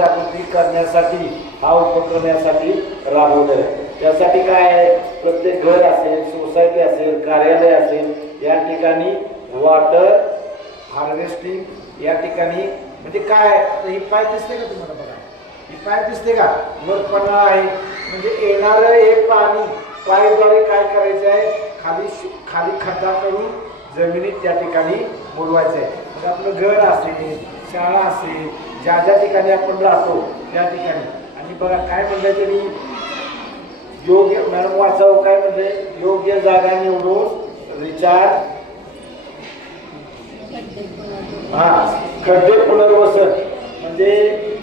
जागृती करण्यासाठी हा उपक्रम यासाठी राबवला आहे। त्यासाठी काय आहे, प्रत्येक घर असेल, सोसायटी असेल, कार्यालय असेल, या ठिकाणी वॉटर हार्वेस्टिंग या ठिकाणी म्हणजे काय, ही पाईप दिसते का तुम्हाला? बघा ही पाईप दिसते का? वर पन्हाळा आहे म्हणजे येणारं हे पाणी पाईपद्वारे काय करायचं आहे, खाली खड्डा करून जमिनीत त्या ठिकाणी मुरवायचं आहे। म्हणजे आपलं घर असेल, शाळा असेल, ज्या ज्या ठिकाणी आपण राहतो त्या ठिकाणी। आणि बघा काय म्हणलं त्यांनी, योग्य मॅडम वाचावं काय म्हणजे, योग्य जागा निवडून रिचार्ज खड्डे पुनर्वसन। म्हणजे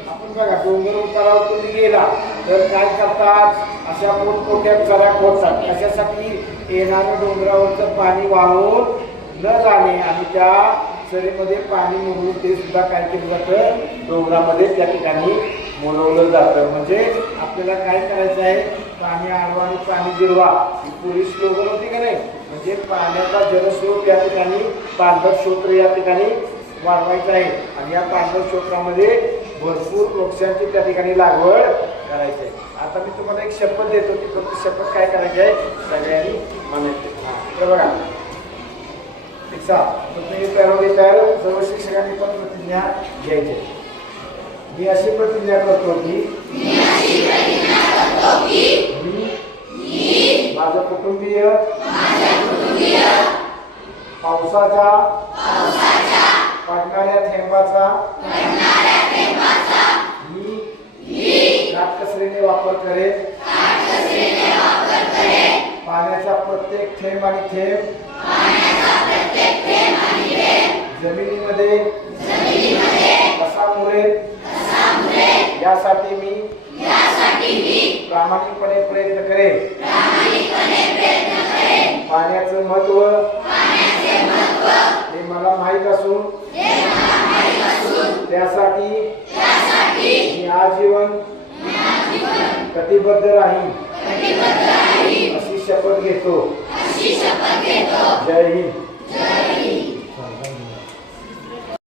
आपण बघा डोंगर उतारावर तुम्ही गेला तर काय करतात, अशा मोठमोठ्या चरा खोदतात कशासाठी, येणारं डोंगरावरचं पाणी वाहून न जाणे आणि त्या चरीमध्ये पाणी मुरून ते सुद्धा काय केलं जातं, डोंगरामध्ये त्या ठिकाणी मुरवलं जातं। म्हणजे आपल्याला काय करायचं आहे, पाणी आडवा आणि पाणी जिरवा ही पूर्वी स्लोगन होती का नाही, म्हणजे पाण्याचा जलस्रोत या ठिकाणी पाणथळ क्षेत्र या ठिकाणी वाढवायचं आहे आणि या पाणथळ क्षेत्रामध्ये भरपूर वृक्षांची त्या ठिकाणी लागवड करायची आहे। आता मी तुम्हाला एक शपथ देतो की फक्त शपथ काय करायची आहे, सगळ्यांनी म्हणायची। तर बघा तयार सर्व शिक्षकांनी पण प्रतिज्ञा घ्यायची। मी अशी प्रतिज्ञा करतो की मी माझं कुटुंबीय पावसाच्या पडणाऱ्या थेंबाचा मी काटकसरीने वापर करेन। पाण्याचा प्रत्येक थेंब आणि थेंब जमिनीमध्ये कसा मुरेल यासाठी मी प्रामाणिकपणे प्रयत्न करेन। पाण्याचं महत्त्व हे मला माहीत असून त्यासाठी मी आजीवन कटिबद्ध राहीन अशी शपथ घेतो। जय हिंद।